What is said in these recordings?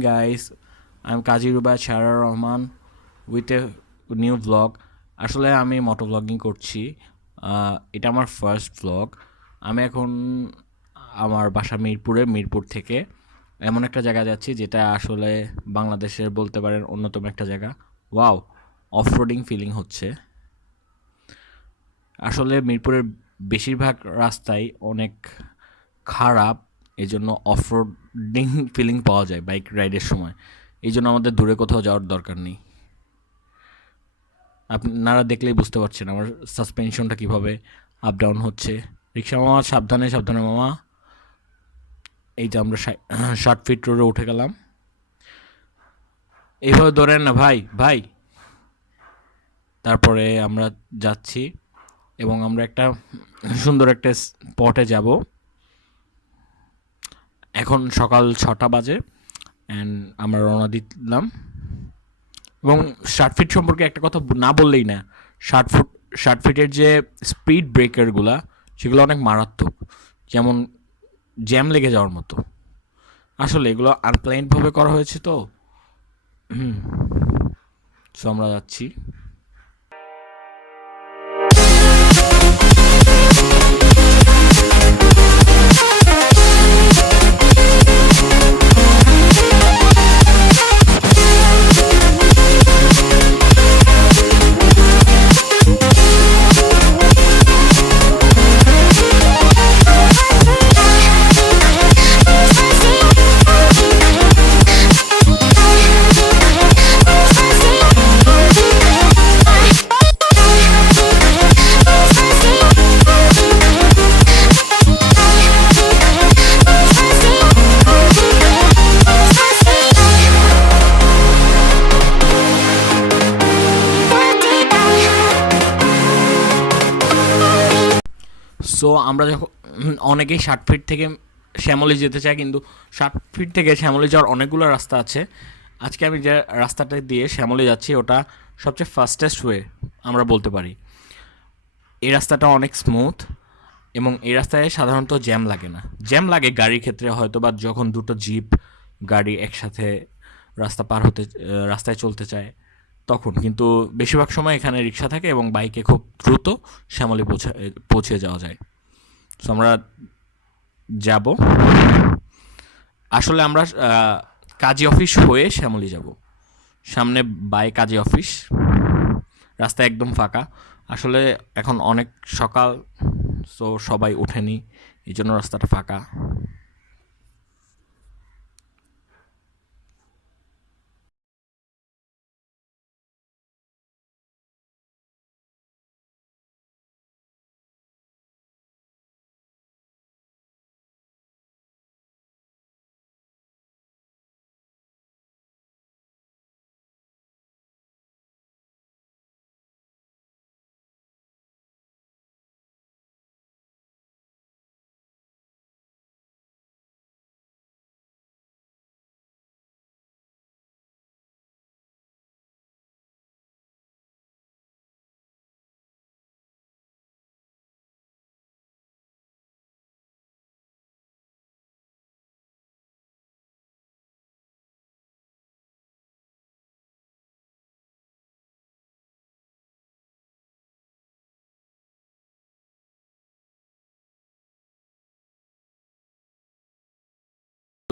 morning, guys. I'm Kaji Ruba Chara Rahman with a new vlog. আসলে আমি মোটো blogging করছি। এটা আমার ফার্স্ট ব্লগ। আমি এখন আমার বাসা মিরপুর থেকে এমন একটা জায়গা যাচ্ছি যেটা আসলে বাংলাদেশের বলতে পারেন অন্যতম একটা জায়গা। ওয়াও, অফরোডিং ফিলিং হচ্ছে। আসলে মিরপুরের বেশিরভাগ রাস্তাই অনেক খারাপ, এই জন্য অফরোডিং ফিলিং পাওয়া যায় বাইক রাইডের সময়। এই জন্য আমাদের দূরে কোথাও যাওয়ার দরকার নেই। আপনারা দেখলেই বুঝতে পারছেন আমার সাসপেনশনটা কীভাবে আপ ডাউন হচ্ছে। রিক্সা মামা, সাবধানে সাবধানে মামা। এই যে আমরা 60 ফিট রোডে উঠে গেলাম। এইভাবে ধরেন না ভাই ভাই। তারপরে আমরা যাচ্ছি এবং আমরা একটা সুন্দর একটা স্পটে যাব। এখন সকাল 6টা বাজে অ্যান্ড আমরা রওনা দিলাম। এবং 60 ফিট সম্পর্কে একটা কথা না বললেই না, 60 ফিটের যে স্পিড ব্রেকারগুলো সেগুলো অনেক মারাত্মক, যেমন জ্যাম লেগে যাওয়ার মতো। আসলে এগুলো আনপ্ল্যান্ডভাবে করা হয়েছে তো। সো আমরা যাচ্ছি। সো আমরা যখন অনেকেই 60 ফিট থেকে শ্যামলী যেতে চায়, কিন্তু 60 ফিট থেকে শ্যামলী যাওয়ার অনেকগুলো রাস্তা আছে। আজকে আমি যে রাস্তাটা দিয়ে শ্যামলী যাচ্ছি ওটা সবচেয়ে ফাস্টেস্ট ওয়ে আমরা বলতে পারি। এই রাস্তাটা অনেক স্মুথ এবং এই রাস্তায় সাধারণত জ্যাম লাগে না। জ্যাম লাগে গাড়ির ক্ষেত্রে হয়তো, বা যখন দুটো জিপ গাড়ি একসাথে রাস্তায় চলতে চায় তখন, কিন্তু বেশিরভাগ সময় এখানে রিক্সা থাকে এবং বাইকে খুব দ্রুত শ্যামলী পৌঁছে যাওয়া যায়। সো আমরা যাব। আসলে আমরা কাজী অফিস হয়ে শ্যামলী যাব। সামনে বাই কাজী অফিস, রাস্তা একদম ফাঁকা। আসলে এখন অনেক সকাল, সো সবাই ওঠেনি, এই জন্য রাস্তাটা ফাঁকা।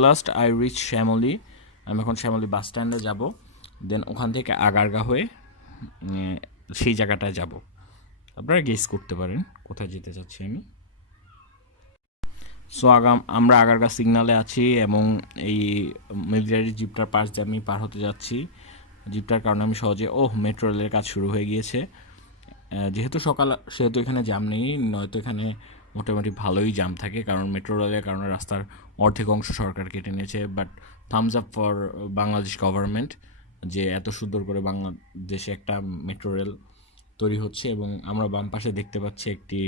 Last I reach Shyamoli. আমি এখন শ্যামলী বাস স্ট্যান্ডে যাব, দেন ওখান থেকে আগারগা হয়ে সেই জায়গাটায় যাব। আপনারা গেস করতে পারেন কোথায় যেতে চাচ্ছি আমি। সো আমরা আগারগা সিগনালে আছি এবং এই মিলিটারি জিপটার পাশ দিয়ে আমি পার হতে যাচ্ছি। জিপটার কারণে আমি সহজে মেট্রো রেলের কাজ শুরু হয়ে গিয়েছে। যেহেতু সকাল, সেহেতু এখানে জ্যাম নেই, নয়তো এখানে মোটামুটি ভালোই জ্যাম থাকে, কারণ মেট্রো রেলের কারণে রাস্তার অর্ধেক অংশ সরকার কেটে নিয়েছে। But thumbs up for Bangladesh government যে এত সুন্দর করে বাংলাদেশে একটা মেট্রো রেল তৈরি হচ্ছে। এবং আমরা বাম পাশে দেখতে পাচ্ছি একটি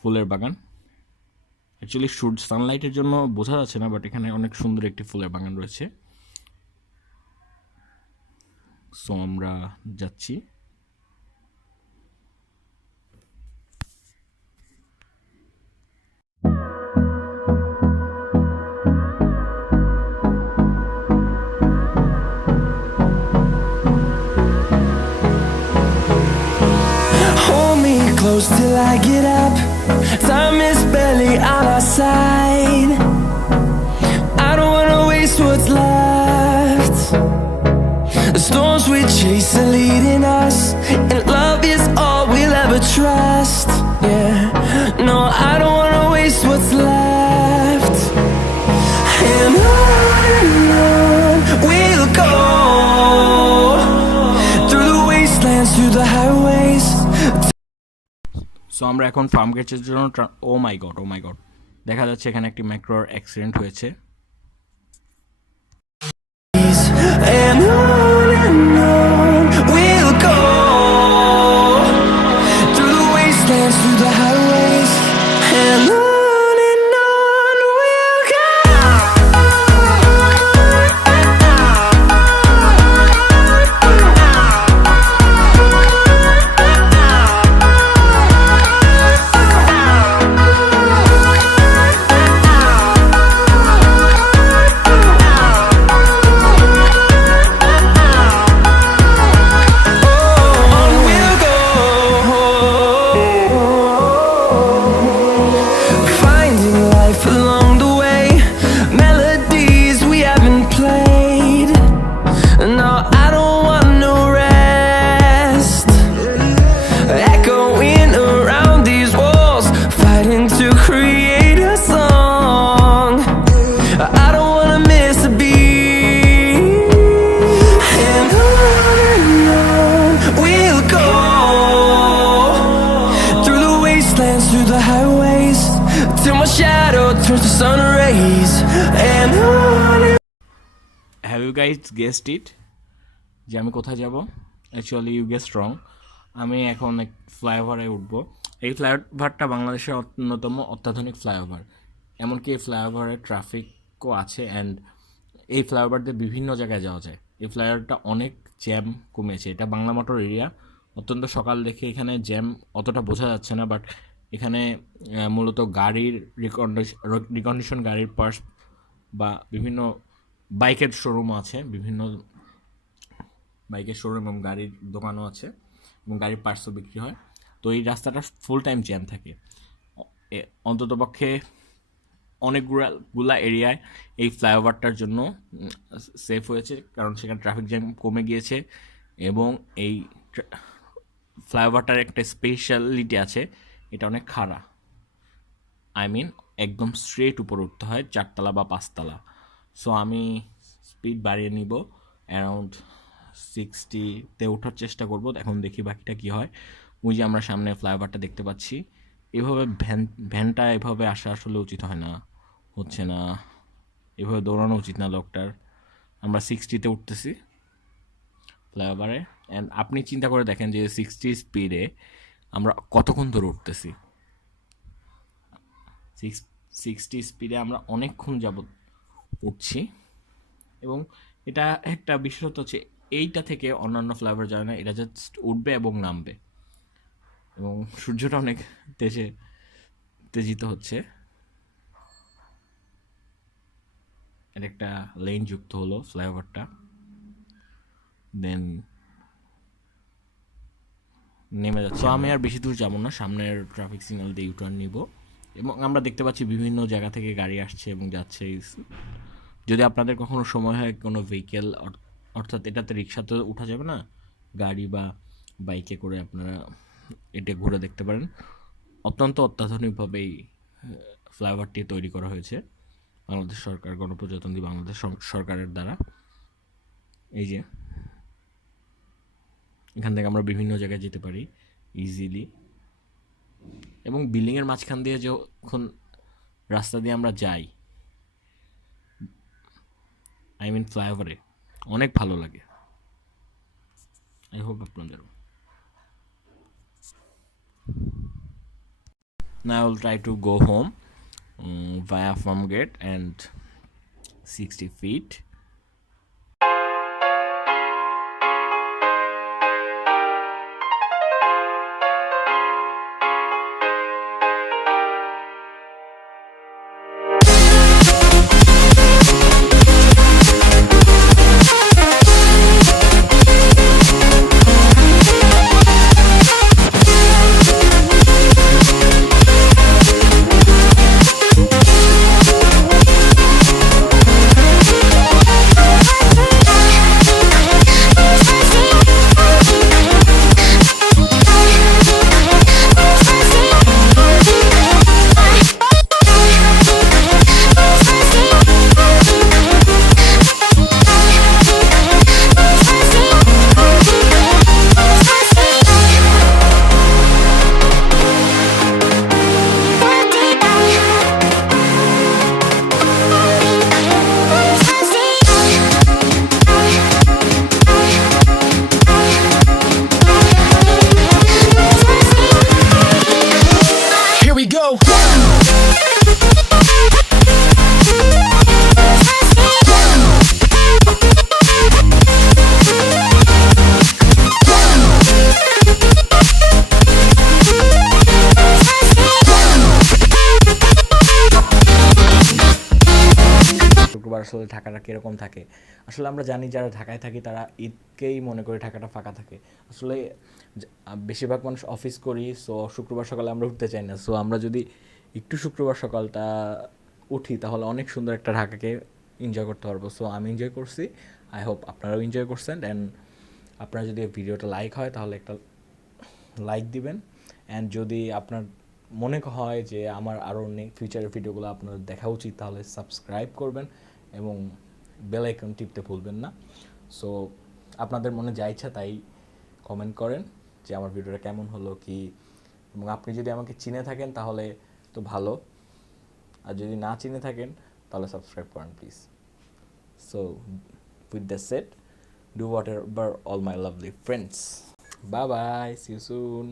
ফুলের বাগান। অ্যাকচুয়ালি সানলাইটের জন্য বোঝা যাচ্ছে না, বাট এখানে অনেক সুন্দর একটি ফুলের বাগান রয়েছে। সো আমরা যাচ্ছি। close till I get up. Time is barely on our side. I don't wanna waste what's left. The storms we chase are leading us, and love is all we'll ever trust. Yeah, no, I don't wanna waste what's left. And on we'll go, through the wastelands, through the highways. So আমরা এখন farm গেটের জন্য ও মাই god দেখা যাচ্ছে এখানে একটি ম্যাক্রোর accident হয়েছে। And on we'll go, through the wastelands, through the highways, and on we'll go. Finding life along the way, melodies we haven't played. No, I don't want no rest. Echoing around these walls, fighting to create a song. I don't wanna miss a beat. And on we'll go, through the wastelands, through the highways, till my shadow turns to sun rays. And on. Have you guys guessed it যে আমি কোথায় যাব? Actually you guessed wrong. আমি এখন এক ফ্লাইওভারে উঠব। এই ফ্লাইওভারটা বাংলাদেশের অন্যতম অত্যাধুনিক ফ্লাইওভার। এমনকি এই ফ্লাইওভারে ট্রাফিকও আছে, অ্যান্ড এই ফ্লাইওভার দিয়ে বিভিন্ন জায়গায় যাওয়া যায়। এই ফ্লাইওভারটা অনেক জ্যাম কমেছে। এটা বাংলা মোটর এরিয়া, অত্যন্ত সকাল দেখে এখানে জ্যাম অতটা বোঝা যাচ্ছে না, বাট এখানে মূলত গাড়ির রিকন্ডিশন গাড়ির পার্টস বা বিভিন্ন বাইকের শোরুমও আছে, বিভিন্ন বাইকের শোরুম এবং গাড়ির দোকানও আছে এবং গাড়ির পার্টসও বিক্রি হয়। তো এই রাস্তাটা ফুল টাইম জ্যাম থাকে। অন্ততপক্ষে অনেকগুলা এরিয়ায় এই ফ্লাইওভারটার জন্য সেফ হয়েছে, কারণ সেখানে ট্রাফিক জ্যাম কমে গিয়েছে। এবং এই ফ্লাইওভারটার একটা স্পেশালিটি আছে, এটা অনেক খাড়া। একদম স্ট্রেট উপরে উঠতে হয়, 4 তলা বা 5 তলা। সো আমি স্পিড বাড়িয়ে নিব, অ্যারাউন্ড 60-তে ওঠার চেষ্টা করব। এখন দেখি বাকিটা কী হয়। ওই যে আমরা সামনে ফ্লাইওভারটা দেখতে পাচ্ছি। এভাবে ভ্যানটা এভাবে আসা আসলে উচিত হয় না, হচ্ছে না, এভাবে দৌড়ানো উচিত না লোকটার। আমরা 60-তে উঠতেছি ফ্লাইওভারে, অ্যান্ড আপনি চিন্তা করে দেখেন যে 60 স্পিডে আমরা কতক্ষণ ধরে উঠতেছি। 60 স্পিডে আমরা অনেকক্ষণ যাবত উঠছি। এবং এটা একটা বিশেষত্ব হচ্ছে, এইটা থেকে অন্যান্য ফ্লাইওভার যায় না, এটা জাস্ট উঠবে এবং নামবে, এবং সূর্যটা অনেক তেজিত হচ্ছে। এর একটা লেন যুক্ত হলো ফ্লাইওভারটা, দেন নেমে যাচ্ছে। তো আমি আর বেশি দূর যাবো না, সামনের ট্রাফিক সিগন্যাল দিয়ে ইউটার্ন নিব। এবং আমরা দেখতে পাচ্ছি বিভিন্ন জায়গা থেকে গাড়ি আসছে এবং যাচ্ছে। যদি আপনাদের কখনো সময় হয় কোনো ভেহিকেল, অর্থাৎ এটাতে রিক্সাতে উঠা যাবে না, গাড়ি বা বাইকে করে আপনারা এটা ঘুরে দেখতে পারেন। অত্যন্ত অত্যাধুনিকভাবে এই ফ্লাইওভারটি তৈরি করা হয়েছে বাংলাদেশ সরকার, গণপ্রজাতন্ত্রী বাংলাদেশ সরকারের দ্বারা। এই যে এখান থেকে আমরা বিভিন্ন জায়গায় যেতে পারি ইজিলি। এবং বিল্ডিংয়ের মাঝখান দিয়ে যখন রাস্তা দিয়ে আমরা যাই, ফ্লাইওভারে অনেক ভালো লাগে। আই হোপ আপনাদেরও। Now I will try to go home via Farmgate and 60 feet. আসলে ঢাকাটা কীরকম থাকে। আসলে আমরা জানি যারা ঢাকায় থাকি তারা ঈদকেই মনে করি ঢাকাটা ফাঁকা থাকে। আসলে বেশিরভাগ মানুষ অফিস করি, সো শুক্রবার সকালে আমরা উঠতে চাই না। সো আমরা যদি একটু শুক্রবার সকালটা উঠি তাহলে অনেক সুন্দর একটা ঢাকাকে এনজয় করতে পারবো। সো আমি এনজয় করছি, আই হোপ আপনারাও এনজয় করছেন। অ্যান্ড আপনার যদি ভিডিওটা লাইক হয় তাহলে একটা লাইক দিবেন। অ্যান্ড যদি আপনার মনে হয় যে আমার আরও ফিউচারের ভিডিওগুলো আপনার দেখা উচিত তাহলে সাবস্ক্রাইব করবেন এবং বেল আইকন টিপতে ভুলবেন না। সো আপনাদের মনে যা ইচ্ছা তাই কমেন্ট করেন যে আমার ভিডিওটা কেমন হলো কি, এবং আপনি যদি আমাকে চিনে থাকেন তাহলে তো ভালো, আর যদি না চিনে থাকেন তাহলে সাবস্ক্রাইব করেন please. So with the set, do whatever all my lovely friends. Bye bye, see you soon.